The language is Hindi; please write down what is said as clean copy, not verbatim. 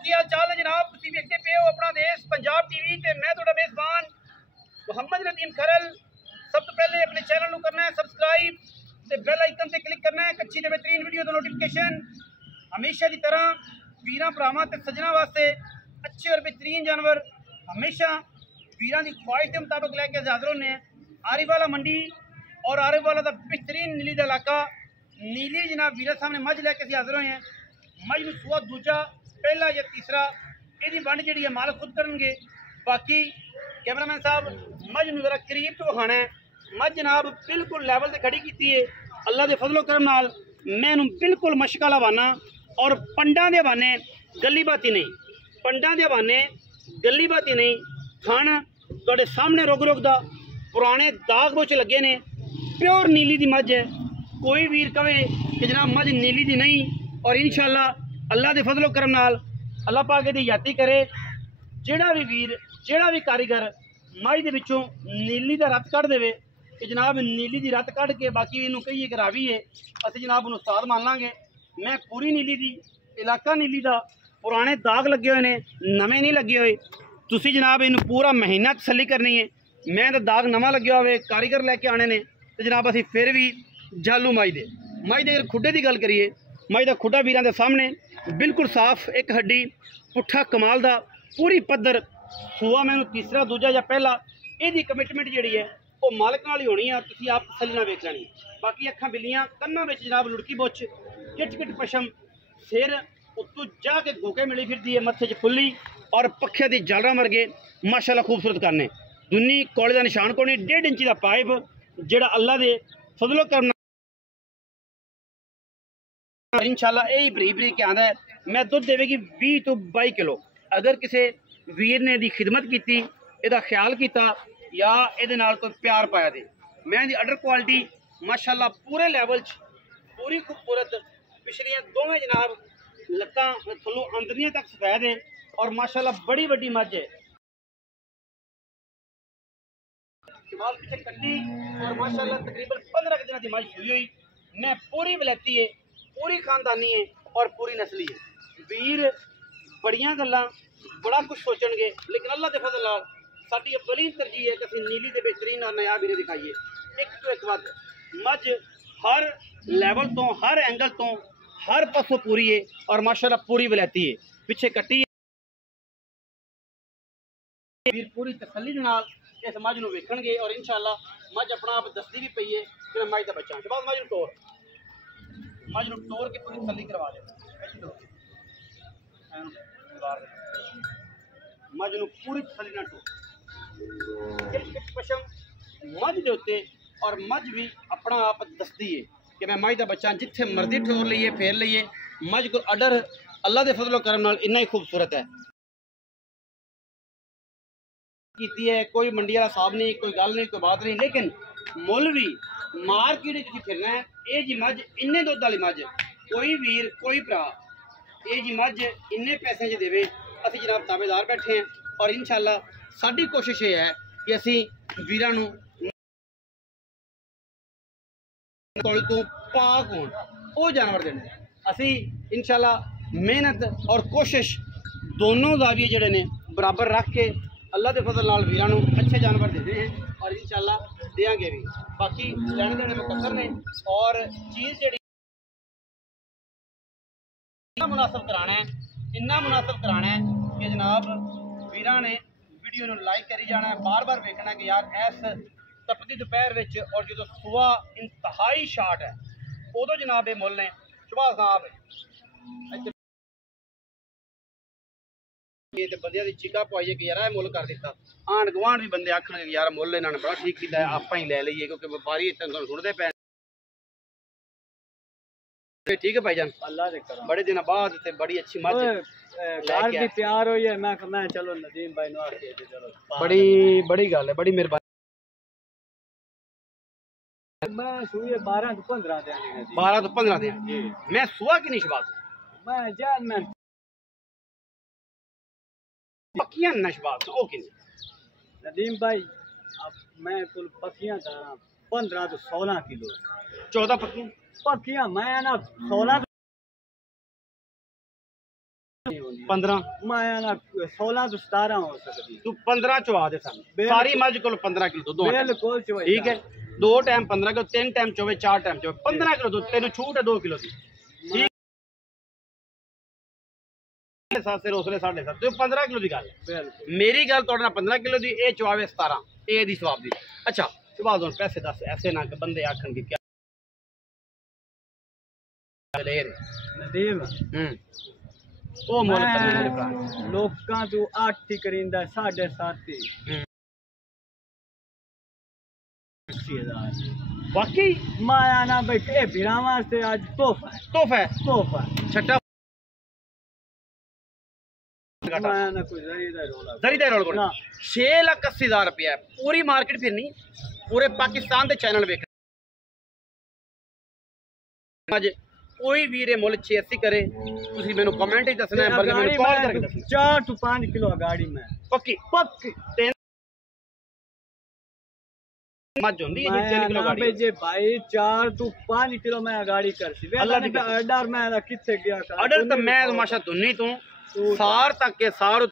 की हाल चाल है जनाब? तुसीं देखते पे हो अपना देश पंजाब टीवी ते मैं तुहाडा मेज़बान मोहम्मद नदीम खरल। सब तो पहले अपने चैनल को करना है सब्सक्राइब ते बेल आइकन ते क्लिक करना है अच्छी ते बेहतरीन वीडियो दा नोटिफिकेशन हमेशा की तरह वीरां भरावां ते सज्जनां वास्ते अच्छे और बेहतरीन जानवर हमेशा वीरां दी ख्वाहिश के मुताबिक लैके हाज़र होने आरीवाला मंडी और आरीवाला दा बेहतरीन नीली दा इलाका नीली जनाब वीरां सामने मझ लैके हाज़र होए हैं। मझ नूं सूआ दूजा पहला या तीसरा इहदी वंड जिहड़ी है मालक खुद करनगे। बाकी कैमरामैन साहब मझ नूं जरा करीब तो विखाना है। मझ जनाब बिल्कुल लैवल ते खड़ी कीती है अल्लाह दे फजलो करम नाल। मैं इहनूं बिल्कुल मशक वाला हवाना और पंडां दे हवाने गली बाती नहीं, पंडां दे हवाने गली बाती नहीं। थण तुहाडे सामने रुग रुग दा पुराने दाग बोच लगे ने। प्योर नीली दी मझ है। कोई वीर कहे कि जनाब मझ नीली दी नहीं और इंशाअल्लाह अल्लाह दे फजलो करम नाल अल्लाह पाक दी याती करे। जेड़ा भी वीर जेड़ा भी कारीगर मझ दे विचों नीली दा रत कढ़ देवे कि जनाब नीली दी रत कढ़ के बाकी इनू कहिए कि रावी है असीं जनाब उन्हें उस्ताद मान लांगे। मैं पूरी नीली दी इलाका नीली दा पुराने दाग लगे हुए ने नवे नहीं लगे हुए। तुसीं जनाब इनू पूरा महीना तसल्ली करनी है। मैं तो दाग नवा लग्या हुए कारीगर लैके आने ने तो जनाब असीं फिर भी जालू मझ दे अगर खुडे की गल करिए मझ का खुडा वीरां दे सामने बिल्कुल साफ एक हड्डी पुट्ठा कमाल दा पूरी पद्धर सूआ। मैं तीसरा दूजा या पहला यदी कमिटमेंट जी है वो मालक नाल ही होनी है। तुसीं आप तसल्ली नाल वेख लैनी। बाकी अखां बिल्लियां कन्नां विच जनाब लुड़की बुछ किट किट पशम सिर उत्तों जाके गोके मिली फिरदी है मत्थे च फुल्ली और पखे दी जालरा वर्गे माशाअल्लाह खूबसूरत करने। दुन्नी कोले का निशान कोनी 1.5 इंची का पाइप जेड़ा अल्लाह दे फजलो करना इंशाअल्लाह यही बरीक बरीक के आंदा है। मैं दुध देवेगी 20 तो 22 किलो। अगर किसी वीर ने दी खिदमत की इहदा ख्याल किया या इहदे नाल कोई प्यार पाया दे मैं दी अडर क्वालिटी माशाअल्लाह पूरे लैवल पूरी खूबसूरत पिछलियां दोवें जनाब लत्तां थल्लों अंदरियां तक सफेद है और माशाअल्लाह बड़ी वड्डी मझ है। पीछे कट्टी और माशाअल्लाह तकरीबन 15 दिन की मझ हुई हुई। मैं पूरी वलैती है पूरी खानदानी है और पूरी नस्ली है। वीर बड़ियां गल्लां बड़ा कुछ सोचणगे लेकिन अल्लाह के फजल नाल साडी अव्वलीन तरजीह है कि असीं नीली दे बेहतरीन और नायाब हीरे दिखाइए। एक तो एक वध मझ हर लैवल तो हर एंगल तो हर पासों पूरी है और माशाअल्लाह पूरी वलैती है। पिछे कट्टी वीर पूरी तसल्ली दे नाल इस मझ नूं वेखणगे और इंशाअल्लाह मझ अपना आप दसदी भी पई है कि मैं मझ दा बच्चा हां। शबाब मझ नूं टोर के पूरी तसल्ली करवा दे। मझ नूं पूरी तसल्ली नाल टोर पशम मझ दे उत्ते और मझ भी अपना आप दसदी है कि मैं मझ दा बच्चा जिथे मर्जी ठोर लीए फेर लीए। मझ को अडर अल्लाह दे फजलो करम नाल इन्ना ही खूबसूरत है की है। कोई मंडी वाला साहब नहीं कोई गल नहीं कोई बात नहीं लेकिन मुल भी मार्केट फिरना है। ये जी मझ इन्ने दुध वाली मझ कोई वीर कोई भरा ये जी मझ इन्ने पैसे च देवे असी जनाब ताबेदार बैठे हैं और इंशाअल्लाह साडी कोशिश ये है कि असी वीरां नूं कोल तो पाक होण वो जानवर देने। असी इंशाअल्लाह मेहनत और कोशिश दोनों जाविये जिहड़े ने बराबर रख के अल्लाह के फजल नाल वीरां नूं अच्छे जानवर देते हैं और इंशाअल्लाह देंगे भी। बाकी लैण देने मुकसर ने और चीज़ जी मुनासिब कराना है इन्ना मुनासिब कराना है कि जनाब वीरां ने वीडियो नूं लाइक करी जाना है बार बार वेखना कि यार इस तपदी दोपहर विच और जो सुबह इंतहाई शार्ट है उदों जनाब ये मुल ने। शबाज साहब बंदियां दी चिका पवाइए कि यार मुल कर दिता आंढ गुआंढ भी बंदे आखणगे कि यार मुल इन्हां ने बड़ा ठीक कीता है आपां ही लै लईए क्योंकि व्यापारी इत्थे सुणदे पे। ठीक है भाईजान अल्लाह दे करम बड़े दिन बाद ते बड़ी अच्छी मझ लाल भी तैयार होई है। मैं चलो नदीम भाई नु आके चलो बड़ी गल है बड़ी मेहरबानी। मैं सुए 12 तो 15 दे 12 तो 15 दे जी मैं सुआ की नहीं शबाज मैं जान मैं पक्कियां नशबाज ओ कि नदीम भाई अब मैं कुल पक्कियां दारा 15 तो 16 किलो 14 पक्कियां मैं ना 16 15 मैं ना 16 तो 17 हो सकती तू 15 चवा दे सन सारी मज को 15 किलो दूध दो बिल्कुल ठीक है 2 टाइम 15 किलो 3 टाइम चोवे 4 टाइम चोवे 15 किलो दूध तेन छूट है 2 किलो की ठीक है 7 से रोसले 7.5 तो 15 किलो की गल मेरी गल तोड़ना 15 किलो की ये चवावे 17 ए दी सवाब दी अच्छा चवा दो पैसे दस ऐसे ना कि बंदे आखन की क्या ले रहे ओ मोल मेरे भरा लोकां तू 8 ही करिंदा 7.5 वाकई माया ना भाई ए बिरावा से आज तोहफा छठा माया ना कोई जरीदा रोला 6,80,000 रुपया पूरी मार्केट फिरनी पूरे पाकिस्तान के चैनल वेख कोई वीरे मुल 680 करे तुसी मेनू कमेंट ही दसना है बल्कि मेनू कॉल करके दसना 4 to 5 किलो गाड़ी में पक्की मज होंदी है 3 किलो गाड़ी जे भाई 4 to 5 किलो में गाड़ी करसी अल्लाह दी ऑर्डर में किथे गया ऑर्डर तो मैं माशा दुन्नी तू सार तक के सार